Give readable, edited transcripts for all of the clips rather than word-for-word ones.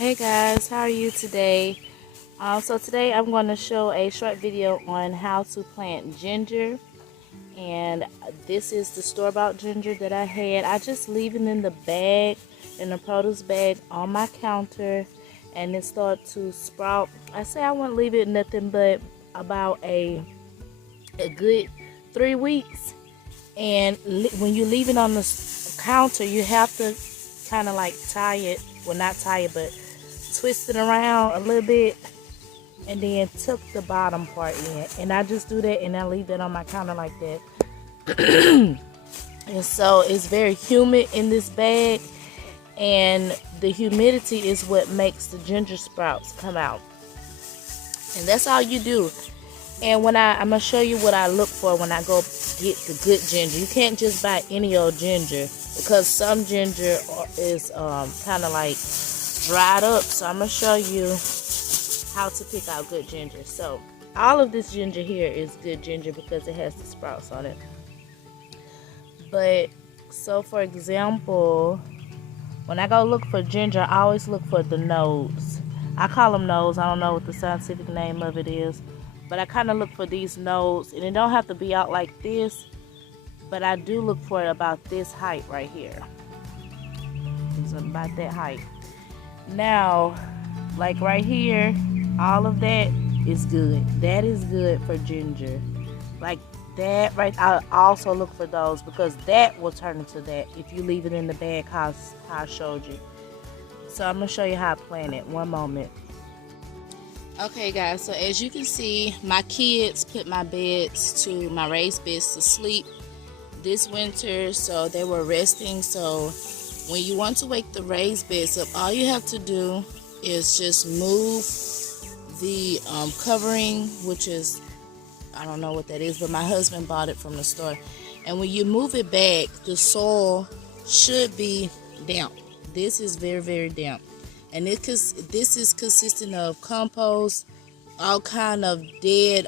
Hey guys, how are you today? So today I'm going to show a short video on how to plant ginger, and this is the store-bought ginger that I had. I just leave it in the bag, in the produce bag on my counter, and it started to sprout. I say I wouldn't leave it nothing but about a good 3 weeks, and when you leave it on the counter, you have to kind of like tie it, well not tie it, but twist it around a little bit and then tuck the bottom part in. And I just do that and I leave that on my counter like that. And so it's very humid in this bag, and the humidity is what makes the ginger sprouts come out. And that's all you do. And when I'm going to show you what I look for when I go get the good ginger. You can't just buy any old ginger, because some ginger is kind of like dried up. So I'm going to show you how to pick out good ginger. So all of this ginger here is good ginger because it has the sprouts on it. But so for example, when I go look for ginger, I always look for the nodes. I call them nodes. I don't know what the scientific name of it is, but I kind of look for these nodes, and it don't have to be out like this, but I do look for it about this height right here. It's about that height. Now, like right here, all of that is good. That is good for ginger. Like that right, I also look for those, because that will turn into that if you leave it in the bag how I showed you. So I'm going to show you how I plant it. One moment. Okay guys, so as you can see, my kids put my raised beds to sleep this winter, so they were resting. So when you want to wake the raised beds up, all you have to do is just move the covering, which is, I don't know what that is, but my husband bought it from the store. And when you move it back, the soil should be damp. This is very, very damp. And this is consisting of compost, all kind of dead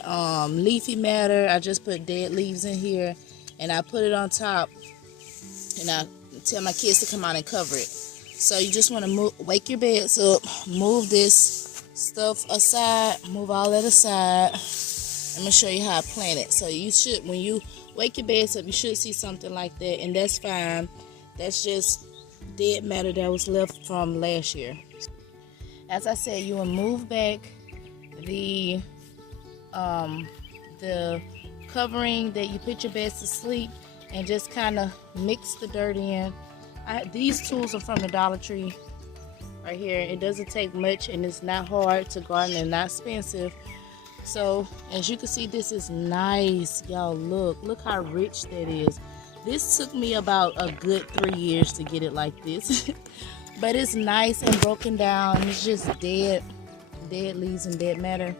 leafy matter. I just put dead leaves in here, and I put it on top, and I tell my kids to come out and cover it. So you just want to wake your beds up, move this stuff aside, move all that aside. I'm going to show you how I plant it. So you should, when you wake your beds up, you should see something like that, and that's fine. That's just dead matter that was left from last year. As I said, you will move back the covering that you put your beds to sleep, and just kind of mix the dirt in. These tools are from the Dollar Tree right here. It doesn't take much, and it's not hard to garden and not expensive. So as you can see, this is nice. Y'all look how rich that is. This took me about a good 3 years to get it like this. But it's nice and broken down. It's just dead leaves and dead matter.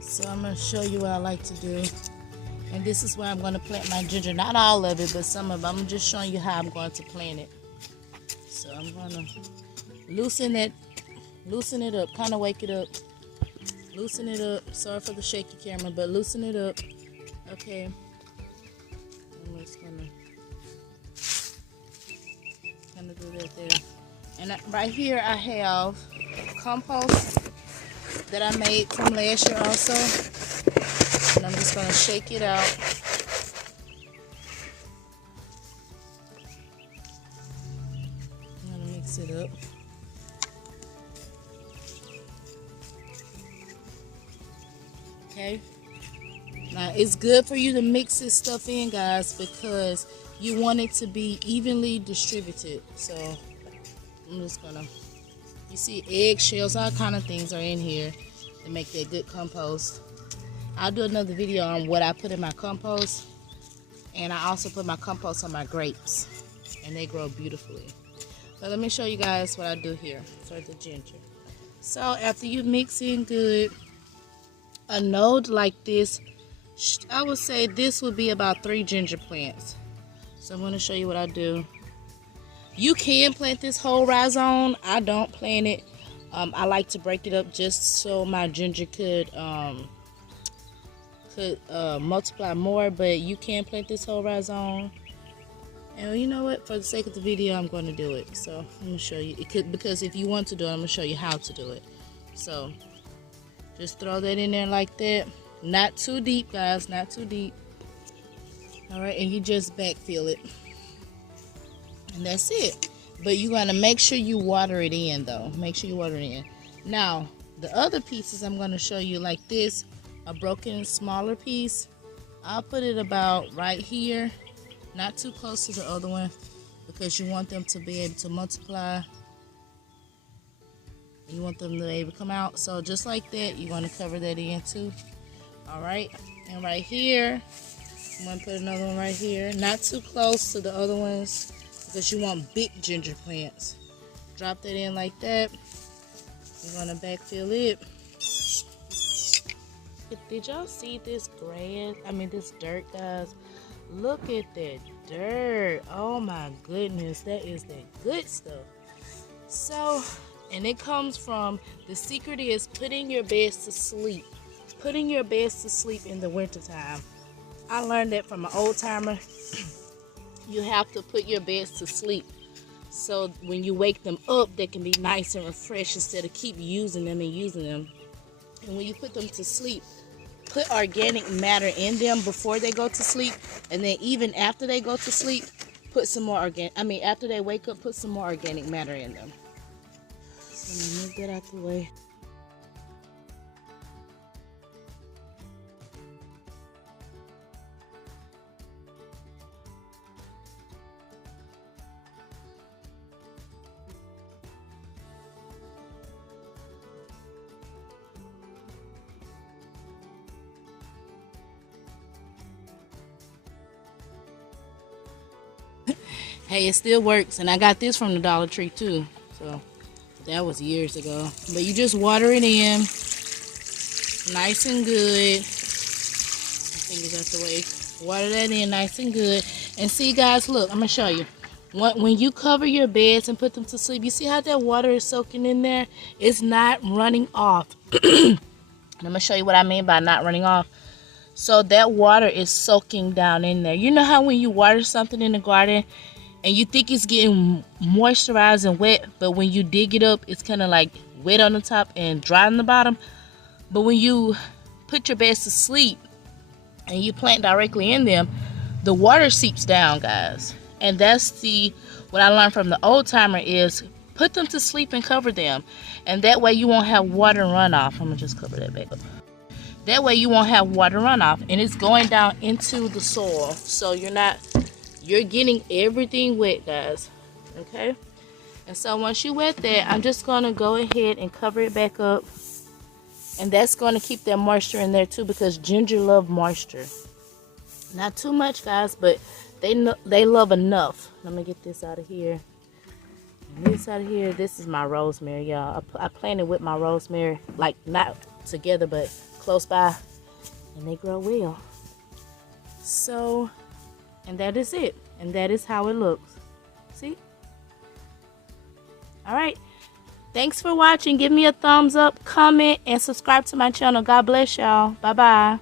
So I'm going to show you what I like to do. And this is where I'm going to plant my ginger. Not all of it, but some of it. I'm just showing you how I'm going to plant it. So I'm going to loosen it up, kind of wake it up. Loosen it up. Sorry for the shaky camera, but loosen it up. Okay. I'm just gonna kind of do that there. And right here I have compost that I made from last year also. And I'm just gonna shake it out. I'm gonna mix it up. Okay, now it's good for you to mix this stuff in, guys, because you want it to be evenly distributed. So I'm just gonna, you see eggshells, all kind of things are in here to make that good compost. I'll do another video on what I put in my compost, and I also put my compost on my grapes, and they grow beautifully. But let me show you guys what I do here for the ginger. So after you mix in good, a node like this, I would say this would be about 3 ginger plants. So I'm going to show you what I do. You can plant this whole rhizome. I don't plant it. I like to break it up just so my ginger could multiply more, but you can plant this whole rhizome. And you know what? For the sake of the video, I'm going to do it. So I'm going to show you. It could, because if you want to do it, I'm going to show you how to do it. So just throw that in there like that. Not too deep, guys. Not too deep. All right, and you just backfill it. And that's it. But you got to make sure you water it in, though. Make sure you water it in. Now, the other pieces I'm going to show you like this. A broken smaller piece. I'll put it about right here. Not too close to the other one, because you want them to be able to multiply. You want them to be able to come out. So just like that, you want to cover that in too. Alright, and right here, I'm going to put another one right here. Not too close to the other ones, because you want big ginger plants. Drop that in like that. You're going to backfill it. Did y'all see this grass? I mean this dirt, guys. Look at that dirt. Oh my goodness, that is that good stuff. So, and it comes from, the secret is putting your beds to sleep. Putting your beds to sleep in the wintertime. I learned that from an old timer. You have to put your beds to sleep, so when you wake them up, they can be nice and refreshed instead of keep using them and using them. And when you put them to sleep, put organic matter in them before they go to sleep, and then even after they go to sleep, put some more after they wake up, put some more organic matter in them. So I'm gonna move that out the way. Hey, it still works, and I got this from the Dollar Tree too, so that was years ago. But you just water it in nice and good. My fingers out the way. Water that in nice and good. And see, guys, look, I'm gonna show you. When you cover your beds and put them to sleep, you see how that water is soaking in there? It's not running off. And I'm gonna show you what I mean by not running off. So that water is soaking down in there. You know how when you water something in the garden and you think it's getting moisturized and wet, but when you dig it up, it's kind of like wet on the top and dry on the bottom? But when you put your beds to sleep and you plant directly in them, the water seeps down, guys. And that's what I learned from the old timer is put them to sleep and cover them. And that way you won't have water runoff. I'm gonna just cover that back up. That way you won't have water runoff, and it's going down into the soil. So you're getting everything wet, guys. Okay? And so once you wet that, I'm just gonna go ahead and cover it back up. And that's gonna keep that moisture in there too, because ginger love moisture. Not too much, guys, but they love enough. Let me get this out of here. And this out of here. This is my rosemary, y'all. I planted with my rosemary, like not together, but close by, and they grow well. So, and that is it, and that is how it looks. See? All right, thanks for watching. Give me a thumbs up, comment, and subscribe to my channel. God bless y'all. Bye bye.